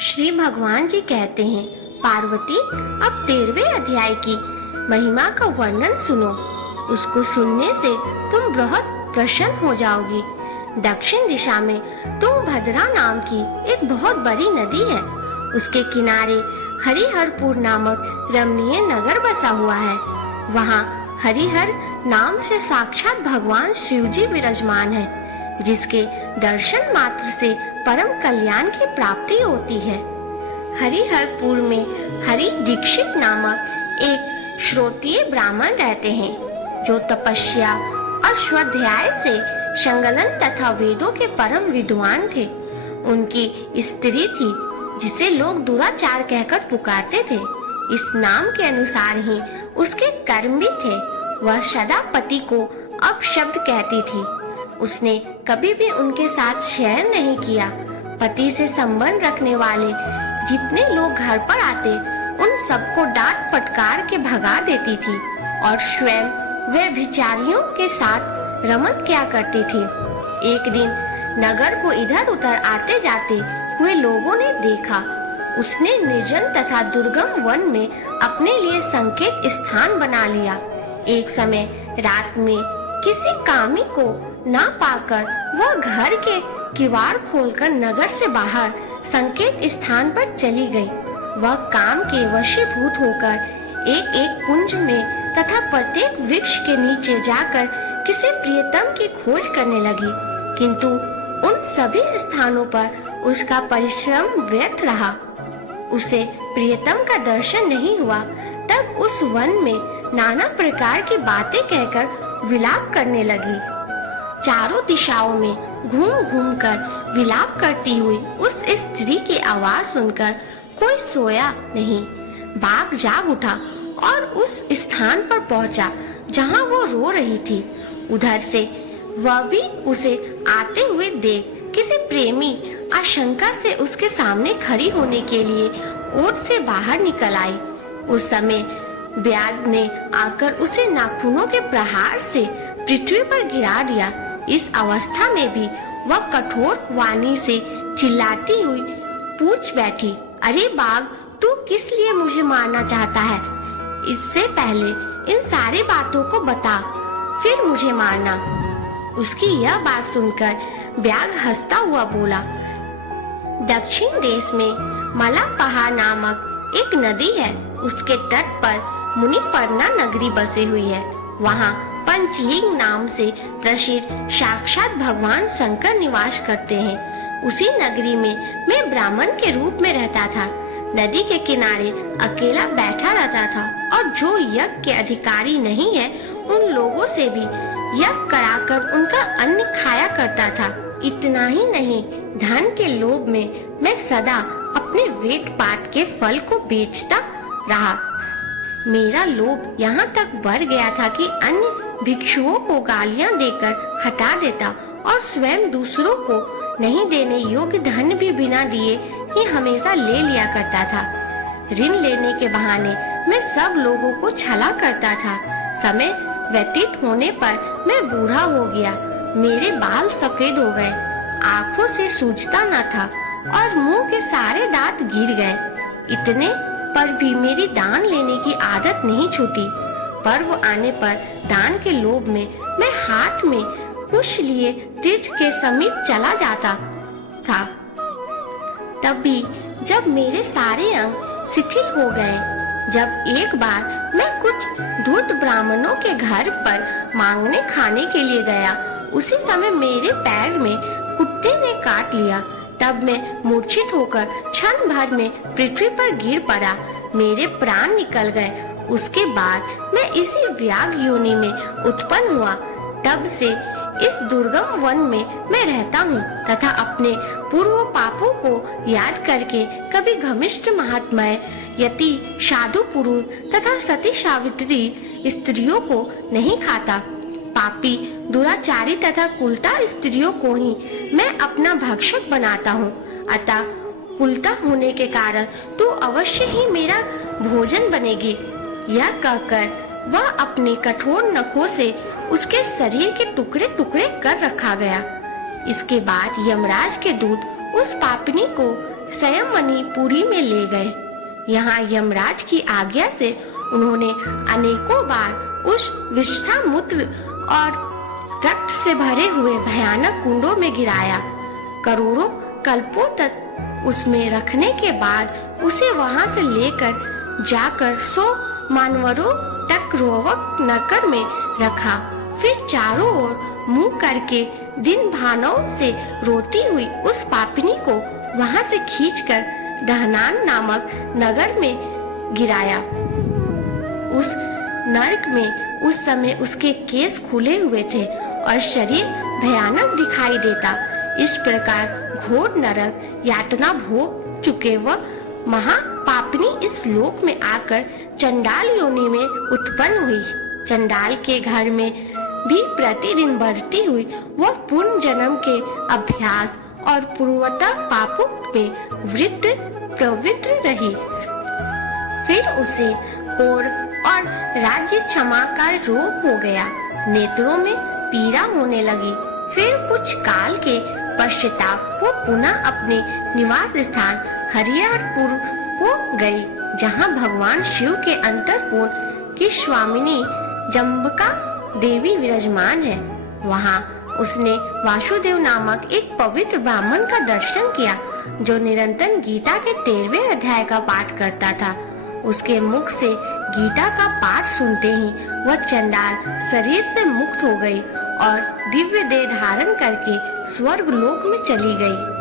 श्री भगवान जी कहते हैं, पार्वती अब 13वें अध्याय की महिमा का वर्णन सुनो। उसको सुनने से तुम बहुत प्रसन्न हो जाओगी। दक्षिण दिशा में तुंगभद्रा नाम की एक बहुत बड़ी नदी है। उसके किनारे हरिहरपुर नामक रमणीय नगर बसा हुआ है। वहाँ हरिहर नाम से साक्षात भगवान शिव जी विराजमान है, जिसके दर्शन मात्र से परम कल्याण की प्राप्ति होती है। हरिहरपुर में हरि दीक्षित नामक एक श्रोत्रिय ब्राह्मण रहते हैं, जो तपस्या और स्वाध्याय से संगलन तथा वेदों के परम विद्वान थे। उनकी स्त्री थी, जिसे लोग दुराचार कहकर पुकारते थे। इस नाम के अनुसार ही उसके कर्म भी थे। वह सदा पति को अपशब्द कहती थी। उसने कभी भी उनके साथ शयन नहीं किया। पति से संबंध रखने वाले जितने लोग घर पर आते, उन सबको डांट फटकार के भगा देती थी और स्वयं वे भिचारियों के साथ रमन किया करती थी। एक दिन नगर को इधर उधर आते जाते हुए लोगों ने देखा। उसने निर्जन तथा दुर्गम वन में अपने लिए संकेत स्थान बना लिया। एक समय रात में किसी कामी को ना पाकर वह घर के किवाड़ खोलकर नगर से बाहर संकेत स्थान पर चली गई। वह काम के वशीभूत होकर एक एक कुंज में तथा प्रत्येक वृक्ष के नीचे जाकर किसी प्रियतम की खोज करने लगी, किंतु उन सभी स्थानों पर उसका परिश्रम व्यर्थ रहा। उसे प्रियतम का दर्शन नहीं हुआ। तब उस वन में नाना प्रकार की बातें कहकर विलाप करने लगी। चारों दिशाओं में घूम घूम कर विलाप करती हुई उस स्त्री की आवाज सुनकर कोई सोया नहीं। बाघ जाग उठा और उस स्थान पर पहुंचा जहां वो रो रही थी। उधर से वह भी उसे आते हुए देख किसी प्रेमी आशंका से उसके सामने खड़ी होने के लिए ओट से बाहर निकल आई। उस समय व्याध ने आकर उसे नाखूनों के प्रहार से पृथ्वी पर गिरा दिया। इस अवस्था में भी वह कठोर वाणी से चिल्लाती हुई पूछ बैठी, अरे बाघ, तू किस लिए मुझे मारना चाहता है? इससे पहले इन सारी बातों को बता, फिर मुझे मारना। उसकी यह बात सुनकर व्याघ हंसता हुआ बोला, दक्षिण देश में मलापहा नामक एक नदी है। उसके तट पर मुनिपर्णा नगरी बसी हुई है। वहाँ पंचलिंग नाम से प्रसिद्ध साक्षात भगवान शंकर निवास करते हैं। उसी नगरी में मैं ब्राह्मण के रूप में रहता था। नदी के किनारे अकेला बैठा रहता था और जो यज्ञ के अधिकारी नहीं है, उन लोगों से भी यज्ञ कराकर उनका अन्न खाया करता था। इतना ही नहीं, धन के लोभ में मैं सदा अपने वेद पाठ के फल को बेचता रहा। मेरा लोभ यहाँ तक बढ़ गया था कि अन्य भिक्षुओं को गालियाँ देकर हटा देता और स्वयं दूसरों को नहीं देने योग्य धन भी बिना दिए ही हमेशा ले लिया करता था। ऋण लेने के बहाने मैं सब लोगों को छला करता था। समय व्यतीत होने पर मैं बूढ़ा हो गया। मेरे बाल सफेद हो गए, आँखों से सूझता न था और मुंह के सारे दांत गिर गए। इतने पर भी मेरी दान लेने की आदत नहीं छूटी। पर्व आने पर दान के लोभ में मैं हाथ में कुछ लिए तीर्थ के समीप चला जाता था। तब भी जब मेरे सारे अंग शिथिल हो गए, जब एक बार मैं कुछ धूर्त ब्राह्मणों के घर पर मांगने खाने के लिए गया, उसी समय मेरे पैर में कुत्ते ने काट लिया। तब मैं मूर्छित होकर क्षण भर में पृथ्वी पर गिर पड़ा। मेरे प्राण निकल गए। उसके बाद मैं इसी व्याघ योनि में उत्पन्न हुआ। तब से इस दुर्गम वन में मैं रहता हूँ तथा अपने पूर्व पापों को याद करके कभी घनिष्ठ महात्माएं, यति, साधु पुरुष तथा सती सावित्री स्त्रियों को नहीं खाता। पापी, दुराचारी तथा कुलटा स्त्रियों को ही मैं अपना भक्षक बनाता हूँ। अतः कुलटा होने के कारण तू अवश्य ही मेरा भोजन बनेगी। यह कहकर वह अपने कठोर नखों से उसके शरीर के टुकड़े टुकड़े कर रखा गया। इसके बाद यमराज के दूत उस पापिनी को संयमनी पुरी में ले गए। यहाँ यमराज की आज्ञा से उन्होंने अनेकों बार उस विष्ठा मूत्र और रक्त से भरे हुए भयानक कुंडों में गिराया। करोड़ों कल्पों तक उसमें रखने के बाद उसे वहां से लेकर जाकर 100 मानवरों तक रोवक नरक में रखा। फिर चारों ओर मुंह करके दिन भानों से रोती हुई उस पापिनी को वहां से खींचकर दहनान नामक नगर में गिराया। उस नरक में उस समय उसके केस खुले हुए थे और शरीर भयानक दिखाई देता। इस प्रकार घोर नरक यातना भोग चुके वह महापापिनी इस लोक में आकर चंडाल योनि में उत्पन्न हुई। चंडाल के घर में भी प्रतिदिन बढ़ती हुई वह पूर्ण जन्म के अभ्यास और पूर्वता पापों में वृत्त प्रवृत्त रही। फिर उसे कोढ़ और राज्य क्षमा का रोग हो गया। नेत्रों में पीड़ा होने लगी। फिर कुछ काल के पश्चाताप वो पुनः अपने निवास स्थान हरिहरपुर को गई, जहाँ भगवान शिव के अंतरपुर की स्वामिनी जम्बिका देवी विराजमान है। वहाँ उसने वासुदेव नामक एक पवित्र ब्राह्मण का दर्शन किया, जो निरंतर गीता के 13वें अध्याय का पाठ करता था। उसके मुख से गीता का पाठ सुनते ही वह चंडाल शरीर से मुक्त हो गई और दिव्य देह धारण करके स्वर्ग लोक में चली गई।